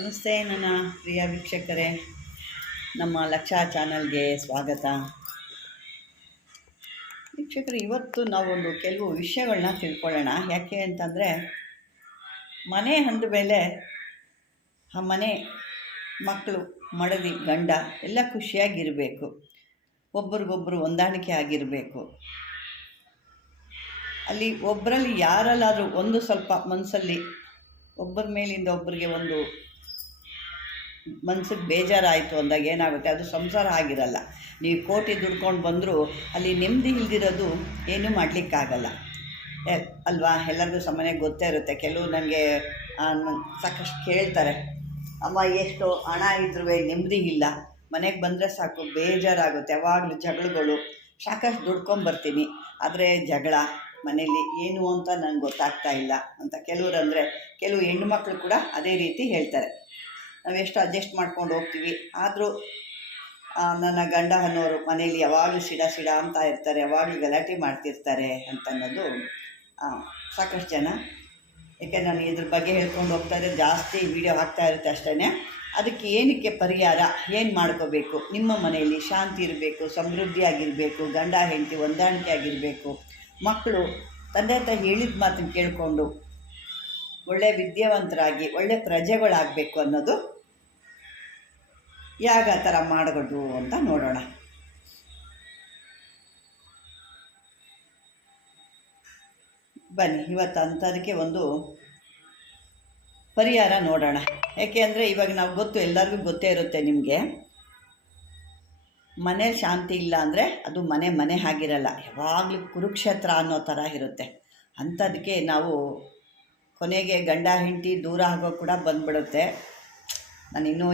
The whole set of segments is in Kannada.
ನಮಸ್ತೆ ನನ್ನ ಪ್ರಿಯ ವೀಕ್ಷಕರೇ. ನಮ್ಮ ಲಕ್ಷಾ ಚಾನಲ್ಗೆ ಸ್ವಾಗತ. ವೀಕ್ಷಕರು, ಇವತ್ತು ನಾವೊಂದು ಕೆಲವು ವಿಷಯಗಳನ್ನ ತಿಳ್ಕೊಳ್ಳೋಣ. ಯಾಕೆ ಅಂತಂದರೆ, ಮನೆ ಅಂದ ಮೇಲೆ ಆ ಮನೆ ಮಕ್ಕಳು, ಮಡದಿ, ಗಂಡ ಎಲ್ಲ ಖುಷಿಯಾಗಿರಬೇಕು. ಒಬ್ರಿಗೊಬ್ಬರು ಹೊಂದಾಣಿಕೆ ಆಗಿರಬೇಕು. ಅಲ್ಲಿ ಒಬ್ಬರಲ್ಲಿ ಯಾರಲ್ಲಾದರೂ ಒಂದು ಸ್ವಲ್ಪ ಮನಸ್ಸಲ್ಲಿ ಒಬ್ಬರ ಮೇಲಿಂದ ಒಬ್ಬರಿಗೆ ಒಂದು ಮನ್ಸಿಗೆ ಬೇಜಾರಾಯಿತು ಅಂದಾಗ ಏನಾಗುತ್ತೆ? ಅದು ಸಂಸಾರ ಆಗಿರಲ್ಲ. ನೀವು ಕೋಟಿ ದುಡ್ಕೊಂಡು ಬಂದರೂ ಅಲ್ಲಿ ನೆಮ್ಮದಿ ಇಲ್ದಿರೋದು ಏನೂ ಮಾಡಲಿಕ್ಕಾಗಲ್ಲ. ಅಲ್ವಾ? ಎಲ್ಲರಿಗೂ ಸಾಮಾನ್ಯ ಗೊತ್ತೇ ಇರುತ್ತೆ. ಕೆಲವು ನನಗೆ ಸಾಕಷ್ಟು ಕೇಳ್ತಾರೆ. ಅಮ್ಮ, ಎಷ್ಟು ಹಣ ಇದ್ರೂ ನೆಮ್ಮದಿ ಇಲ್ಲ. ಮನೆಗೆ ಬಂದರೆ ಸಾಕು, ಬೇಜಾರಾಗುತ್ತೆ. ಯಾವಾಗಲೂ ಜಗಳಗಳು. ಸಾಕಷ್ಟು ದುಡ್ಕೊಂಬರ್ತೀನಿ ಆದರೆ ಜಗಳ ಮನೇಲಿ ಏನು ಅಂತ ನನಗೆ ಗೊತ್ತಾಗ್ತಾ ಇಲ್ಲ ಅಂತ. ಕೆಲವರು ಅಂದರೆ, ಕೆಲವು ಹೆಣ್ಣುಮಕ್ಳು ಕೂಡ ಅದೇ ರೀತಿ ಹೇಳ್ತಾರೆ. ನಾವೆಷ್ಟು ಅಡ್ಜಸ್ಟ್ ಮಾಡ್ಕೊಂಡು ಹೋಗ್ತೀವಿ. ಆದರೂ ನನ್ನ ಗಂಡ ಅನ್ನೋರು ಮನೇಲಿ ಯಾವಾಗಲೂ ಸಿಡ ಸಿಡ ಅಂತ ಇರ್ತಾರೆ ಯಾವಾಗಲೂ ಗಲಾಟೆ ಮಾಡ್ತಿರ್ತಾರೆ ಅಂತ ಅನ್ನೋದು ಆ, ಸಾಕಷ್ಟು ಜನ. ಏಕೆ ನಾನು ಇದ್ರ ಬಗ್ಗೆ ಹೇಳ್ಕೊಂಡು ಹೋಗ್ತಾ ಇದ್ರೆ ಜಾಸ್ತಿ ವಿಡಿಯೋ ಹಾಕ್ತಾ ಇರುತ್ತೆ ಅಷ್ಟೇ ಅದಕ್ಕೆ ಏನಕ್ಕೆ ಪರಿಹಾರ? ಏನು ಮಾಡ್ಕೋಬೇಕು? ನಿಮ್ಮ ಮನೆಯಲ್ಲಿ ಶಾಂತಿ ಇರಬೇಕು ಸಮೃದ್ಧಿಯಾಗಿರಬೇಕು ಗಂಡ ಹೆಂಡತಿ ಹೊಂದಾಣಿಕೆ ಆಗಿರಬೇಕು. ಮಕ್ಕಳು ತಂದೆ ತಾಯಿ ಹೇಳಿದ ಮಾತನ್ನು ಕೇಳಿಕೊಂಡು ಒಳ್ಳೆ ವಿದ್ಯಾವಂತರಾಗಿ ಒಳ್ಳೆ ಪ್ರಜೆಗಳಾಗಬೇಕು ಅನ್ನೋದು ಆ ಥರ ಮಾಡೋದು ಅಂತ ನೋಡೋಣ. ಬನ್ನಿ, ಇವತ್ತು ಅಂಥದಕ್ಕೆ ಒಂದು ಪರಿಹಾರ ನೋಡೋಣ. ಯಾಕೆ ಅಂದರೆ ಇವಾಗ ನಾವು ಗೊತ್ತು, ಎಲ್ಲರಿಗೂ ಗೊತ್ತೇ ಇರುತ್ತೆ ನಿಮಗೆ. ಮನೆ ಶಾಂತಿ ಇಲ್ಲ ಅಂದರೆ ಅದು ಮನೆ ಮನೆ ಆಗಿರಲ್ಲ ಯಾವಾಗಲೂ ಕುರುಕ್ಷೇತ್ರ ಅನ್ನೋ ಥರ ಇರುತ್ತೆ. ಅಂಥದಕ್ಕೆ ನಾವು ಕೊನೆಗೆ ಗಂಡ, ಹೆಂಡತಿ ದೂರ ಆಗೋ ಕೂಡ ಬಂದ್ಬಿಡುತ್ತೆ. ನಾನು ಇನ್ನೂ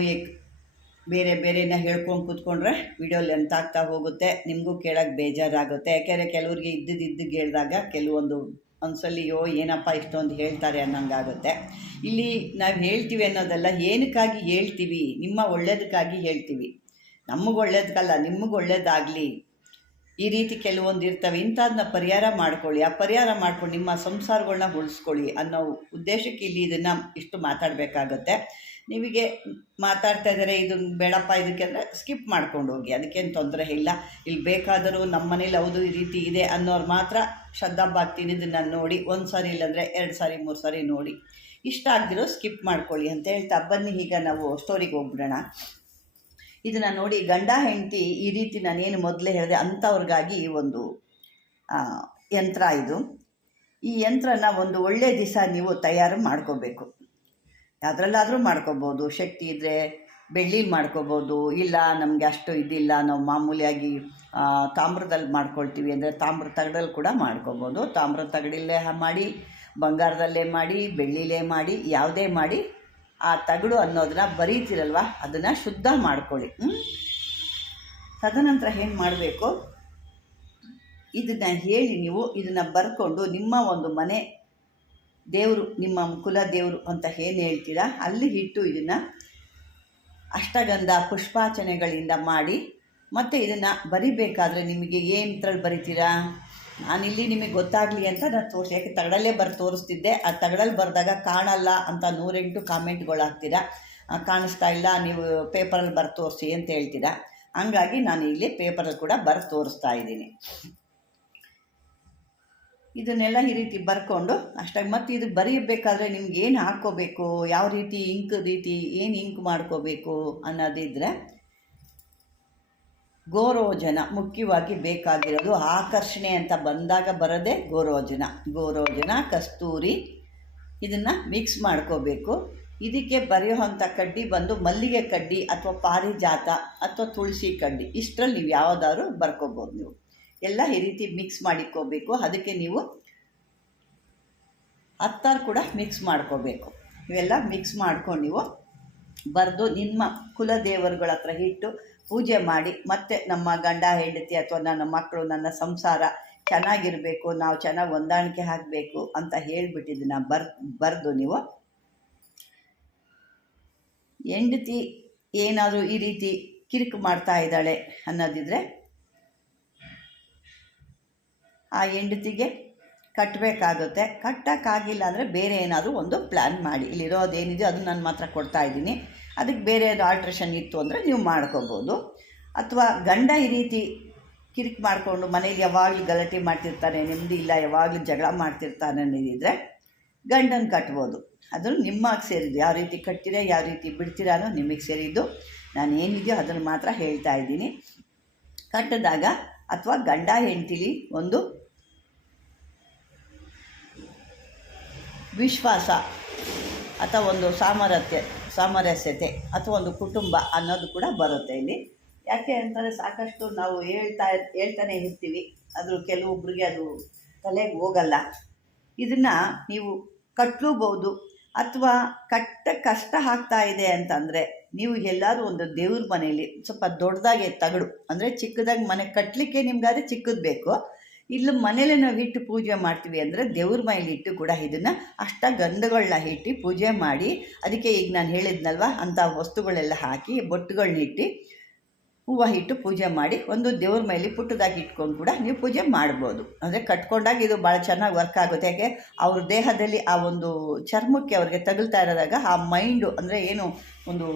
ಬೇರೆ ಬೇರೆನ ಹೇಳ್ಕೊಂಡು ಕೂತ್ಕೊಂಡ್ರೆ ವಿಡಿಯೋ ಲೆಂತ್ ಆಗ್ತಾ ಹೋಗುತ್ತೆ. ನಿಮಗೂ ಕೇಳೋಕ್ಕೆ ಬೇಜಾರಾಗುತ್ತೆ. ಯಾಕೆಂದರೆ ಕೆಲವ್ರಿಗೆ ಇದ್ದದ್ದು ಇದ್ದು ಹೇಳಿದಾಗ ಕೆಲವೊಂದು ಒಂದ್ಸಲಿ ಯೋ, ಏನಪ್ಪ ಇಷ್ಟೊಂದು ಹೇಳ್ತಾರೆ ಅನ್ನೋಂಗಾಗುತ್ತೆ. ಇಲ್ಲಿ ನಾವು ಹೇಳ್ತೀವಿ ಅನ್ನೋದೆಲ್ಲ, ಏನಕ್ಕಾಗಿ ಹೇಳ್ತೀವಿ? ನಿಮ್ಮ ಒಳ್ಳೇದಕ್ಕಾಗಿ ಹೇಳ್ತೀವಿ. ನಮಗೆ ಒಳ್ಳೇದಕ್ಕಲ್ಲ ನಿಮಗೆ ಒಳ್ಳೇದಾಗಲಿ. ಈ ರೀತಿ ಕೆಲವೊಂದು ಇರ್ತವೆ. ಇಂಥದನ್ನ ಪರಿಹಾರ ಮಾಡ್ಕೊಳ್ಳಿ. ಆ ಪರಿಹಾರ ಮಾಡ್ಕೊಂಡು ನಿಮ್ಮ ಸಂಸಾರಗಳನ್ನ ಉಳಿಸ್ಕೊಳ್ಳಿ ಅನ್ನೋ ಉದ್ದೇಶಕ್ಕೆ ಇಲ್ಲಿ ಇದನ್ನು ಇಷ್ಟು ಮಾತಾಡಬೇಕಾಗತ್ತೆ. ನಿಮಗೆ ಮಾತಾಡ್ತಾ ಇದ್ದಾರೆ, ಇದು ಬೇಡಪ್ಪ, ಇದಕ್ಕೆ ಅಂದರೆ ಸ್ಕಿಪ್ ಮಾಡ್ಕೊಂಡು ಹೋಗಿ, ಅದಕ್ಕೇನು ತೊಂದರೆ ಇಲ್ಲ. ಇಲ್ಲಿ ಬೇಕಾದರೂ ನಮ್ಮ ಮನೇಲಿ ಹೌದು, ಈ ರೀತಿ ಇದೆ ಅನ್ನೋರು ಮಾತ್ರ ಶ್ರದ್ಧಾ ಭಾಗ್ತೀನಿ ಇದನ್ನು ನೋಡಿ, ಒಂದು ಸಾರಿ ಇಲ್ಲಾಂದರೆ ಎರಡು ಸಾರಿ, ಮೂರು ಸಾರಿ ನೋಡಿ. ಇಷ್ಟ ಆಗದಿರೋ ಸ್ಕಿಪ್ ಮಾಡ್ಕೊಳ್ಳಿ ಅಂತ ಹೇಳ್ತಾ ಬನ್ನಿ, ಈಗ ನಾವು ಸ್ಟೋರಿಗೆ ಹೋಗ್ಬಿಡೋಣ. ಇದನ್ನು ನೋಡಿ, ಗಂಡ ಹೆಂಡತಿ ಈ ರೀತಿ ನಾನೇನು ಮೊದಲೇ ಹೇಳಿದೆ, ಅಂಥವ್ರಿಗಾಗಿ ಒಂದು ಯಂತ್ರ ಇದು. ಈ ಯಂತ್ರನ ಒಂದು ಒಳ್ಳೆಯ ದಿವಸ ನೀವು ತಯಾರು ಮಾಡ್ಕೋಬೇಕು. ಯಾವುದ್ರಲ್ಲಾದರೂ ಮಾಡ್ಕೋಬೋದು. ಶಕ್ತಿ ಇದ್ದರೆ ಬೆಳ್ಳಿಲಿ ಮಾಡ್ಕೋಬೋದು. ಇಲ್ಲ ನಮಗೆ ಅಷ್ಟು ಇದಿಲ್ಲ, ನಾವು ಮಾಮೂಲಿಯಾಗಿ ತಾಮ್ರದಲ್ಲಿ ಮಾಡ್ಕೊಳ್ತೀವಿ ಅಂದರೆ ತಾಮ್ರ ತಗಡಲ್ಲಿ ಕೂಡ ಮಾಡ್ಕೋಬೋದು. ತಾಮ್ರ ತಗಡಿಲ್ಲೇ ಮಾಡಿ, ಬಂಗಾರದಲ್ಲೇ ಮಾಡಿ, ಬೆಳ್ಳಿಲೇ ಮಾಡಿ, ಯಾವುದೇ ಮಾಡಿ, ಆ ತಗಡು ಅನ್ನೋದನ್ನ ಬರೀತಿರಲ್ವ? ಅದನ್ನು ಶುದ್ಧ ಮಾಡ್ಕೊಳ್ಳಿ. ತದನಂತರ ಏನು ಮಾಡಬೇಕು? ಇದನ್ನು ಹೇಳಿ ನೀವು, ಇದನ್ನು ಬರ್ಕೊಂಡು ನಿಮ್ಮ ಒಂದು ಮನೆ ದೇವರು, ನಿಮ್ಮ ಕುಲ ದೇವರು ಅಂತ ಏನು ಹೇಳ್ತೀರಾ? ಅಲ್ಲಿ ಇಟ್ಟು ಇದನ್ನು ಅಷ್ಟಗಂಧ ಪುಷ್ಪಾಚನೆಗಳಿಂದ ಮಾಡಿ ಮತ್ತು ಇದನ್ನು ಬರಿಬೇಕಾದ್ರೆ ನಿಮಗೆ ಏನಂತೇಳಿ ಬರಿತೀರಾ? ನಾನಿಲ್ಲಿ ನಿಮಗೆ ಗೊತ್ತಾಗಲಿ ಅಂತ ನಾನು ತೋರಿಸಿ ಯಾಕೆ ತಗಡಲ್ಲೇ ಬರ್ ತೋರಿಸ್ತಿದ್ದೆ. ಆ ತಗಡಲ್ಲಿ ಬರೆದಾಗ ಕಾಣಲ್ಲ ಅಂತ ನೂರೆಂಟು ಕಾಮೆಂಟ್ಗಳು ಹಾಕ್ತೀರಾ ಕಾಣಿಸ್ತಾ ಇಲ್ಲ, ನೀವು ಪೇಪರಲ್ಲಿ ಬರ್ ತೋರಿಸಿ ಅಂತ ಹೇಳ್ತೀರಾ? ಹಂಗಾಗಿ ನಾನು ಇಲ್ಲಿ ಪೇಪರಲ್ಲಿ ಕೂಡ ಬರೆದು ತೋರಿಸ್ತಾ ಇದ್ದೀನಿ. ಇದನ್ನೆಲ್ಲ ಈ ರೀತಿ ಬರ್ಕೊಂಡು, ಅಷ್ಟಾಗಿ ಮತ್ತು ಇದು ಬರೀಬೇಕಾದ್ರೆ ನಿಮ್ಗೆ ಏನು ಹಾಕ್ಕೋಬೇಕು, ಯಾವ ರೀತಿ ಇಂಕ್ ರೀತಿ ಏನು ಇಂಕ್ ಮಾಡ್ಕೋಬೇಕು ಅನ್ನೋದಿದ್ರೆ ಗೋರೋಜನ ಮುಖ್ಯವಾಗಿ ಬೇಕಾಗಿರೋದು ಆಕರ್ಷಣೆ ಅಂತ ಬಂದಾಗ ಬರೋದೇ ಗೋರೋಜನ. ಗೋರೋಜನ, ಕಸ್ತೂರಿ, ಇದನ್ನು ಮಿಕ್ಸ್ ಮಾಡ್ಕೋಬೇಕು. ಇದಕ್ಕೆ ಬರೆಯೋಂಥ ಕಡ್ಡಿ ಬಂದು ಮಲ್ಲಿಗೆ ಕಡ್ಡಿ ಅಥವಾ ಪಾರಿಜಾತ ಅಥವಾ ತುಳಸಿ ಕಡ್ಡಿ, ಇಷ್ಟರಲ್ಲಿ ನೀವು ಯಾವುದಾದ್ರು ಬರ್ಕೋಬೋದು ನೀವು. ಎಲ್ಲ ಈ ರೀತಿ ಮಿಕ್ಸ್ ಮಾಡಿಕೋಬೇಕು. ಅದಕ್ಕೆ ನೀವು ಹತ್ತಾರು ಕೂಡ ಮಿಕ್ಸ್ ಮಾಡ್ಕೋಬೇಕು. ಇವೆಲ್ಲ ಮಿಕ್ಸ್ ಮಾಡ್ಕೊಂಡು ನೀವು ಬರೆದು ನಿಮ್ಮ ಕುಲದೇವರುಗಳ ಹತ್ರ ಇಟ್ಟು ಪೂಜೆ ಮಾಡಿ, ಮತ್ತೆ ನಮ್ಮ ಗಂಡ, ಹೆಂಡತಿ ಅಥವಾ ನನ್ನ ಮಕ್ಕಳು, ನನ್ನ ಸಂಸಾರ ಚೆನ್ನಾಗಿರಬೇಕು, ನಾವು ಚೆನ್ನಾಗಿ ಹೊಂದಾಣಿಕೆ ಹಾಕಬೇಕು ಅಂತ ಹೇಳ್ಬಿಟ್ಟು ಇದನ್ನು ಬರ್, ಬರೆದು ನೀವು ಹೆಂಡತಿ ಏನಾದರೂ ಈ ರೀತಿ ಕಿರಿಕು ಮಾಡ್ತಾ ಇದ್ದಾಳೆ ಅನ್ನೋದಿದ್ರೆ ಆ ಹೆಂಡತಿಗೆ ಕಟ್ಟಬೇಕಾಗುತ್ತೆ ಕಟ್ಟೋಕ್ಕಾಗಿಲ್ಲ ಅಂದರೆ ಬೇರೆ ಏನಾದರೂ ಒಂದು ಪ್ಲ್ಯಾನ್ ಮಾಡಿ. ಇಲ್ಲಿರೋದೇನಿದೆಯೋ ಅದನ್ನು ನಾನು ಮಾತ್ರ ಕೊಡ್ತಾ ಇದ್ದೀನಿ. ಅದಕ್ಕೆ ಬೇರೆ ಆಲ್ಟ್ರೇಷನ್ ಇತ್ತು ಅಂದರೆ ನೀವು ಮಾಡ್ಕೋಬೋದು. ಅಥವಾ ಗಂಡ ಈ ರೀತಿ ಕಿರಿಕ್ ಮಾಡಿಕೊಂಡು ಮನೇಲಿ ಯಾವಾಗಲೂ ಗಲಾಟೆ ಮಾಡ್ತಿರ್ತಾನೆ ನೆಮ್ಮದಿ ಇಲ್ಲ, ಯಾವಾಗಲೂ ಜಗಳ ಮಾಡ್ತಿರ್ತಾನೆ ಅನ್ನೋದಿದ್ರೆ ಗಂಡನ ಕಟ್ಬೋದು. ಅದು ನಿಮ್ಮಾಗಿ ಸೇರಿದ್ದು. ಯಾವ ರೀತಿ ಕಟ್ತೀರಾ, ಯಾವ ರೀತಿ ಬಿಡ್ತೀರಾ ಅನ್ನೋ ನಿಮಗೆ ಸೇರಿದ್ದು. ನಾನು ಏನಿದೆಯೋ ಅದನ್ನು ಮಾತ್ರ ಹೇಳ್ತಾ ಇದ್ದೀನಿ. ಕಟ್ಟಿದಾಗ ಅಥವಾ ಗಂಡ, ಹೆಂಡತಿಲಿ ಒಂದು ವಿಶ್ವಾಸ ಅಥವಾ ಒಂದು ಸಾಮರಸ್ಯ ಸಾಮರಸ್ಯತೆ ಅಥವಾ ಒಂದು ಕುಟುಂಬ ಅನ್ನೋದು ಕೂಡ ಬರುತ್ತೆ ಇಲ್ಲಿ. ಯಾಕೆ ಅಂತಂದರೆ ಸಾಕಷ್ಟು ನಾವು ಹೇಳ್ತಾ, ಹೇಳ್ತಾನೆ ಇರ್ತೀವಿ. ಆದರೂ ಕೆಲವೊಬ್ಬರಿಗೆ ಅದು ತಲೆಗೆ ಹೋಗಲ್ಲ. ಇದನ್ನು ನೀವು ಕಟ್ಲೂಬಹುದು ಅಥವಾ ಕಟ್ಟ ಕಷ್ಟ ಆಗ್ತಾ ಇದೆ ಅಂತಂದರೆ ನೀವು ಎಲ್ಲರೂ ಒಂದು ದೇವ್ರ ಮನೆಯಲ್ಲಿ ಸ್ವಲ್ಪ ದೊಡ್ಡದಾಗಿ ತಗಡು. ಅಂದರೆ ಚಿಕ್ಕದಾಗಿ ಮನೆ ಕಟ್ಟಲಿಕ್ಕೆ ನಿಮ್ಗಾದ್ರೆ ಚಿಕ್ಕದು ಬೇಕು. ಇಲ್ಲಿ ಮನೇಲೆ ನಾವು ಇಟ್ಟು ಪೂಜೆ ಮಾಡ್ತೀವಿ ಅಂದರೆ ದೇವ್ರ ಮೈಲಿ ಇಟ್ಟು ಕೂಡ ಇದನ್ನು ಅಷ್ಟ ಗಂಧಗಳನ್ನ ಇಟ್ಟು ಪೂಜೆ ಮಾಡಿ, ಅದಕ್ಕೆ ಈಗ ನಾನು ಹೇಳಿದ್ನಲ್ವ ಅಂಥ ವಸ್ತುಗಳೆಲ್ಲ ಹಾಕಿ ಬೊಟ್ಟುಗಳನ್ನ ಇಟ್ಟು ಹೂವು ಇಟ್ಟು ಪೂಜೆ ಮಾಡಿ, ಒಂದು ದೇವ್ರ ಮೈಲಿ ಪುಟ್ಟದಾಗಿ ಇಟ್ಕೊಂಡು ಕೂಡ ನೀವು ಪೂಜೆ ಮಾಡ್ಬೋದು. ಅಂದರೆ ಕಟ್ಕೊಂಡಾಗ ಇದು ಭಾಳ ಚೆನ್ನಾಗಿ ವರ್ಕ್ ಆಗುತ್ತೆ. ಯಾಕೆ? ಅವ್ರ ದೇಹದಲ್ಲಿ ಆ ಒಂದು ಚರ್ಮಕ್ಕೆ ಅವ್ರಿಗೆ ತಗುಲ್ತಾ ಇರೋದಾಗ ಆ ಮೈಂಡು ಅಂದರೆ ಏನು ಒಂದು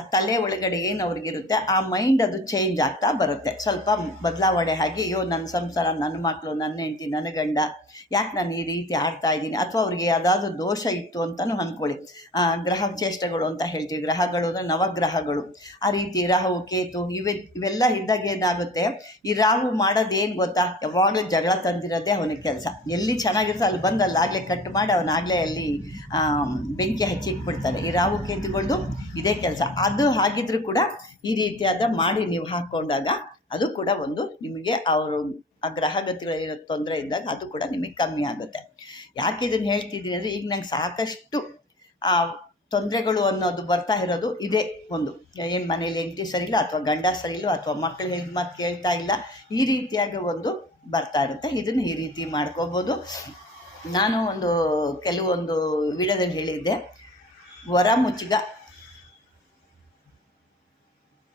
ಆ ತಲೆ ಒಳಗಡೆ ಏನು ಅವ್ರಿಗಿರುತ್ತೆ? ಆ ಮೈಂಡ್ ಅದು ಚೇಂಜ್ ಆಗ್ತಾ ಬರುತ್ತೆ. ಸ್ವಲ್ಪ ಬದಲಾವಣೆ ಆಗಿ, ಅಯ್ಯೋ ನನ್ನ ಸಂಸಾರ ನನ್ನ ಮಕ್ಕಳು ನನ್ನ ಹೆಂಡತಿ ನನ್ನ ಗಂಡ, ಯಾಕೆ ನಾನು ಈ ರೀತಿ ಆಡ್ತಾ ಇದ್ದೀನಿ? ಅಥವಾ ಅವ್ರಿಗೆ ಯಾವುದಾದ್ರೂ ದೋಷ ಇತ್ತು ಅಂತಲೂ ಅಂದ್ಕೊಳ್ಳಿ ಗ್ರಹ ಚೇಷ್ಟಗಳು ಅಂತ ಹೇಳ್ತೀವಿ. ಗ್ರಹಗಳು ಅಂದರೆ ನವಗ್ರಹಗಳು. ಆ ರೀತಿ ರಾಹು, ಕೇತು, ಇವೆ, ಇವೆಲ್ಲ ಇದ್ದಾಗ ಏನಾಗುತ್ತೆ? ಈ ರಾಹು ಮಾಡೋದೇನು ಗೊತ್ತಾ? ಯಾವಾಗಲೂ ಜಗಳ ತಂದಿರೋದೇ ಅವನ ಕೆಲಸ. ಎಲ್ಲಿ ಚೆನ್ನಾಗಿರುತ್ತೆ ಅಲ್ಲಿ ಬಂದು ಅಲ್ಲಾಗಲೇ ಕಟ್ ಮಾಡಿ ಅವನಾಗಲೇ ಅಲ್ಲಿ ಬೆಂಕಿ ಹಚ್ಚಿಟ್ಬಿಡ್ತಾನೆ ಈ ರಾಹು ಕೇತುಗಳದ್ದು ಇದೇ ಕೆಲಸ. ಅದು ಹಾಗಿದ್ರೂ ಕೂಡ ಈ ರೀತಿಯಾದ ಮಾಡಿ ನೀವು ಹಾಕ್ಕೊಂಡಾಗ ಅದು ಕೂಡ ಒಂದು ನಿಮಗೆ ಅವರು ಆ ಗ್ರಹಗತಿಗಳಿರೋ ತೊಂದರೆ ಇದ್ದಾಗ ಅದು ಕೂಡ ನಿಮಗೆ ಕಮ್ಮಿ ಆಗುತ್ತೆ. ಯಾಕೆ ಇದನ್ನು ಹೇಳ್ತಿದ್ದೀನಿ ಅಂದರೆ ಈಗ ನಂಗೆ ಸಾಕಷ್ಟು ತೊಂದರೆಗಳು ಅನ್ನೋದು ಬರ್ತಾ ಇರೋದು ಇದೇ ಒಂದು. ಏನು ಮನೇಲಿ ಹೆಂಡತಿ ಸರಿಯಿಲ್ಲ ಅಥವಾ ಗಂಡ ಸರಿಯಿಲ್ಲ ಅಥವಾ ಮಕ್ಕಳು ಹೇಳಿದ ಮಾತು ಕೇಳ್ತಾ ಇಲ್ಲ, ಈ ರೀತಿಯಾಗಿ ಒಂದು ಬರ್ತಾ ಇರುತ್ತೆ. ಇದನ್ನು ಈ ರೀತಿ ಮಾಡ್ಕೋಬೋದು. ನಾನು ಒಂದು ಕೆಲವೊಂದು ವಿಡಿಯೋದಲ್ಲಿ ಹೇಳಿದ್ದೆ, ವರ ಮುಚ್ಚಿಗ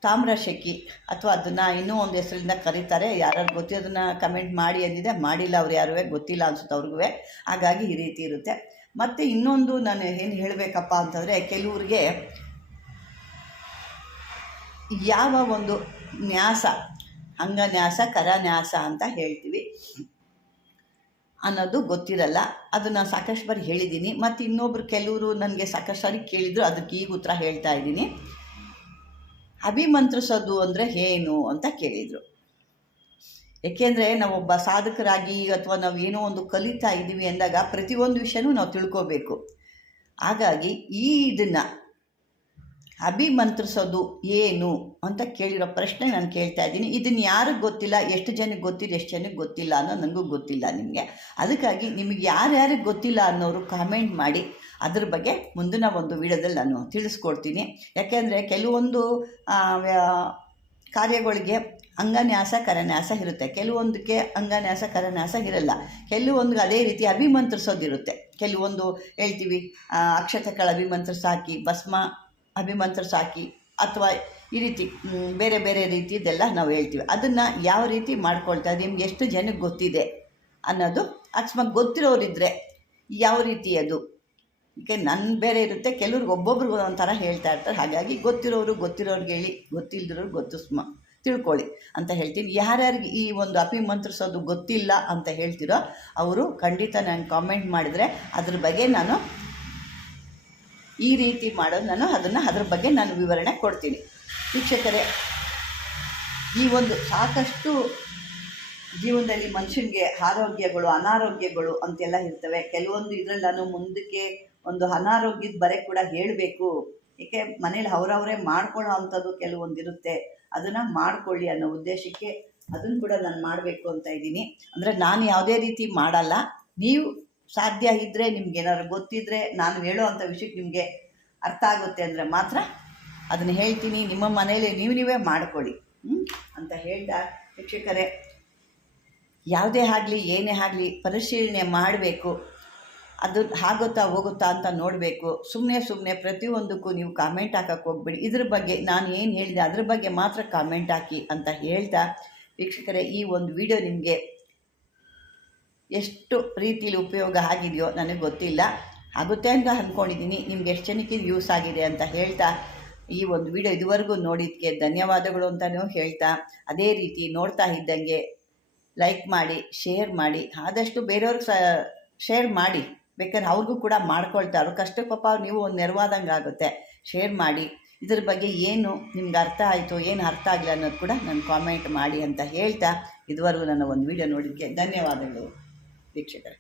ತಾಮ್ರ ಶೆಕಿ ಅಥವಾ ಅದನ್ನು ಇನ್ನೂ ಒಂದು ಹೆಸರಿಂದ ಕರೀತಾರೆ. ಯಾರು ಗೊತ್ತಿರೋದನ್ನ ಕಮೆಂಟ್ ಮಾಡಿ ಅಂದಿದೆ. ಮಾಡಿಲ್ಲ ಅವ್ರು ಯಾರೂ ಗೊತ್ತಿಲ್ಲ ಅನ್ಸುತ್ತೆ ಅವ್ರಿಗೂ ಹಾಗಾಗಿ ಈ ರೀತಿ ಇರುತ್ತೆ. ಮತ್ತು ಇನ್ನೊಂದು ನಾನು ಏನು ಹೇಳಬೇಕಪ್ಪ ಅಂತಂದರೆ ಕೆಲವ್ರಿಗೆ ಯಾವ ಒಂದು ನ್ಯಾಸ ಅಂಗನ್ಯಾಸ ಕರನ್ಯಾಸ ಅಂತ ಹೇಳ್ತೀವಿ. ಅನ್ನೋದು ಗೊತ್ತಿರಲ್ಲ. ಅದನ್ನು ಸಾಕಷ್ಟು ಬಾರಿ ಹೇಳಿದ್ದೀನಿ. ಮತ್ತು ಇನ್ನೊಬ್ರು ಕೆಲವರು ನನಗೆ ಸಾಕಷ್ಟು ಸಾರಿ ಕೇಳಿದ್ರು, ಅದಕ್ಕೆ ಈಗ ಉತ್ತರ ಹೇಳ್ತಾ ಇದ್ದೀನಿ. ಅಭಿಮಂತ್ರಿಸೋದು ಅಂದರೆ ಏನು ಅಂತ ಕೇಳಿದರು. ಏಕೆಂದರೆ ನಾವೊಬ್ಬ ಸಾಧಕರಾಗಿ ಅಥವಾ ನಾವು ಏನೋ ಒಂದು ಕಲಿತಾ ಇದ್ದೀವಿ ಅಂದಾಗ ಪ್ರತಿಯೊಂದು ವಿಷಯನೂ ನಾವು ತಿಳ್ಕೋಬೇಕು. ಹಾಗಾಗಿ ಈ ಇದನ್ನು ಅಭಿಮಂತ್ರಿಸೋದು ಏನು ಅಂತ ಕೇಳಿರೋ ಪ್ರಶ್ನೆ ನಾನು ಕೇಳ್ತಾ ಇದ್ದೀನಿ. ಇದನ್ನು ಯಾರಿಗೆ ಗೊತ್ತಿಲ್ಲ? ಎಷ್ಟು ಜನಕ್ಕೆ ಗೊತ್ತಿದೆ ಎಷ್ಟು ಜನಕ್ಕೆ ಗೊತ್ತಿಲ್ಲ ಅನ್ನೋ ನನಗೂ ಗೊತ್ತಿಲ್ಲ ನಿಮಗೆ. ಅದಕ್ಕಾಗಿ ನಿಮಗೆ ಯಾರ್ಯಾರಿಗೆ ಗೊತ್ತಿಲ್ಲ ಅನ್ನೋರು ಕಾಮೆಂಟ್ ಮಾಡಿ. ಅದ್ರ ಬಗ್ಗೆ ಮುಂದಿನ ಒಂದು ವಿಡಿಯೋದಲ್ಲಿ ನಾನು ತಿಳಿಸ್ಕೊಡ್ತೀನಿ. ಯಾಕೆಂದರೆ ಕೆಲವೊಂದು ಕಾರ್ಯಗಳಿಗೆ ಅಂಗನ್ಯಾಸ, ಕರನ್ಯಾಸ ಇರುತ್ತೆ. ಕೆಲವೊಂದಕ್ಕೆ ಅಂಗನ್ಯಾಸ, ಕರನ್ಯಾಸ ಇರಲ್ಲ. ಕೆಲವೊಂದು ಅದೇ ರೀತಿ ಅಭಿಮಂತ್ರಿಸೋದಿರುತ್ತೆ. ಕೆಲವೊಂದು ಹೇಳ್ತೀವಿ ಅಕ್ಷತೆಗಳು ಅಭಿಮಂತ್ರಿಸಾಕಿ ಭಸ್ಮ ಅಭಿಮಂತ್ರಿಸಾಕಿ ಅಥವಾ ಈ ರೀತಿ ಬೇರೆ ಬೇರೆ ರೀತಿದೆಲ್ಲ ನಾವು ಹೇಳ್ತೀವಿ. ಅದನ್ನು ಯಾವ ರೀತಿ ಮಾಡ್ಕೊಳ್ತಾ ನಿಮ್ಗೆ ಎಷ್ಟು ಜನಕ್ಕೆ ಗೊತ್ತಿದೆ ಅನ್ನೋದು ಅಕಸ್ಮಾತ್ ಗೊತ್ತಿರೋರಿದ್ದರೆ ಯಾವ ರೀತಿ ಅದು? ಈಗ ನನ್ನ ಬೇರೆ ಇರುತ್ತೆ, ಕೆಲವ್ರಿಗೆ ಒಬ್ಬೊಬ್ರಿಗೆ ಒಂಥರ ಹೇಳ್ತಾ ಇರ್ತಾರೆ. ಹಾಗಾಗಿ ಗೊತ್ತಿರೋರು ಗೊತ್ತಿರೋರ್ಗೆ ಹೇಳಿ ಗೊತ್ತಿಲ್ಲದಿರೋರು ಗೊತ್ತು ಸ್ಮ, ತಿಳ್ಕೊಳ್ಳಿ ಅಂತ ಹೇಳ್ತೀನಿ. ಯಾರ್ಯಾರಿಗೆ ಈ ಒಂದು ಅಭಿಮಂತ್ರಿಸೋದು ಗೊತ್ತಿಲ್ಲ ಅಂತ ಹೇಳ್ತಿರೋ, ಅವರು ಖಂಡಿತ ನಾನು ಕಾಮೆಂಟ್ ಮಾಡಿದರೆ ಅದ್ರ ಬಗ್ಗೆ ನಾನು ಈ ರೀತಿ ಮಾಡೋದು ನಾನು, ಅದನ್ನು ಅದ್ರ ಬಗ್ಗೆ ನಾನು ವಿವರಣೆ ಕೊಡ್ತೀನಿ. ವೀಕ್ಷಕರೇ, ಈ ಒಂದು ಸಾಕಷ್ಟು ಜೀವನದಲ್ಲಿ ಮನುಷ್ಯನಿಗೆ ಆರೋಗ್ಯಗಳು, ಅನಾರೋಗ್ಯಗಳು ಅಂತೆಲ್ಲ ಇರ್ತವೆ. ಕೆಲವೊಂದು ಇದರಲ್ಲಿ ನಾನು ಮುಂದಕ್ಕೆ ಒಂದು ಅನಾರೋಗ್ಯದ ಬರೆ ಕೂಡ ಹೇಳಬೇಕು. ಏಕೆ, ಮನೇಲಿ ಅವರವರೇ ಮಾಡ್ಕೊಳ್ಳೋ ಅಂಥದ್ದು ಕೆಲವೊಂದು ಇರುತ್ತೆ. ಅದನ್ನು ಮಾಡ್ಕೊಳ್ಳಿ ಅನ್ನೋ ಉದ್ದೇಶಕ್ಕೆ ಅದನ್ನು ಕೂಡ ನಾನು ಮಾಡಬೇಕು ಅಂತ ಇದ್ದೀನಿ. ಅಂದರೆ ನಾನು ಯಾವುದೇ ರೀತಿ ಮಾಡಲ್ಲ. ನೀವು ಸಾಧ್ಯ ಇದ್ದರೆ ನಿಮ್ಗೆ ಏನಾದ್ರು ಗೊತ್ತಿದ್ದರೆ ನಾನು ಹೇಳೋ ಅಂಥ ವಿಷಯಕ್ಕೆ ನಿಮಗೆ ಅರ್ಥ ಆಗುತ್ತೆ ಅಂದರೆ ಮಾತ್ರ ಅದನ್ನು ಹೇಳ್ತೀನಿ. ನಿಮ್ಮ ಮನೇಲಿ ನೀವು ನೀವೇ ಮಾಡ್ಕೊಳ್ಳಿ? ಅಂತ ಹೇಳ್ತಾ ಶಿಕ್ಷಕರೇ, ಯಾವುದೇ ಆಗಲಿ, ಏನೇ ಆಗಲಿ ಪರಿಶೀಲನೆ ಮಾಡಬೇಕು. ಅದು ಆಗುತ್ತಾ ಹೋಗುತ್ತಾ ಅಂತ ನೋಡಬೇಕು. ಸುಮ್ಮನೆ ಸುಮ್ಮನೆ ಪ್ರತಿಯೊಂದಕ್ಕೂ ನೀವು ಕಾಮೆಂಟ್ ಹಾಕಕ್ಕೆ ಹೋಗ್ಬೇಡಿ. ಇದ್ರ ಬಗ್ಗೆ ನಾನು ಏನು ಹೇಳಿದೆ, ಅದ್ರ ಬಗ್ಗೆ ಮಾತ್ರ ಕಾಮೆಂಟ್ ಹಾಕಿ ಅಂತ ಹೇಳ್ತಾ ವೀಕ್ಷಕರೇ, ಈ ಒಂದು ವಿಡಿಯೋ ನಿಮಗೆ ಎಷ್ಟು ರೀತಿಲಿ ಉಪಯೋಗ ಆಗಿದೆಯೋ ನನಗೆ ಗೊತ್ತಿಲ್ಲ. ಆಗುತ್ತೆ ಅಂತ ಅಂದ್ಕೊಂಡಿದ್ದೀನಿ, ನಿಮ್ಗೆ ಎಷ್ಟು ಜನಕ್ಕೆ ಯೂಸ್ ಆಗಿದೆ ಅಂತ ಹೇಳ್ತಾ, ಈ ಒಂದು ವಿಡಿಯೋ ಇದುವರೆಗೂ ನೋಡಿದ್ದಕ್ಕೆ ಧನ್ಯವಾದಗಳು ಅಂತಲೂ ಹೇಳ್ತಾ, ಅದೇ ರೀತಿ ನೋಡ್ತಾ ಇದ್ದಂಗೆ ಲೈಕ್ ಮಾಡಿ ಶೇರ್ ಮಾಡಿ, ಆದಷ್ಟು ಬೇರೆಯವ್ರಿಗೆ ಸಹ ಶೇರ್ ಮಾಡಿ. ಬೇಕಾದ್ರೆ ಅವ್ರಿಗೂ ಕೂಡ ಮಾಡ್ಕೊಳ್ತಾ ಅವ್ರ ಕಷ್ಟಕ್ಕೆ ಪಾಪ ನೀವು ಒಂದು ನೆರವಾದಂಗೆ ಆಗುತ್ತೆ. ಶೇರ್ ಮಾಡಿ. ಇದ್ರ ಬಗ್ಗೆ ಏನು ನಿಮ್ಗೆ ಅರ್ಥ ಆಯಿತು, ಏನು ಅರ್ಥ ಆಗಿಲ್ಲ ಅನ್ನೋದು ಕೂಡ ನಾನು ಕಾಮೆಂಟ್ ಮಾಡಿ ಅಂತ ಹೇಳ್ತಾ, ಇದುವರೆಗೂ ನನ್ನ ಒಂದು ವಿಡಿಯೋ ನೋಡಿದ್ದಕ್ಕೆ ಧನ್ಯವಾದಗಳು. ವೀಕ್ಷಕರೇ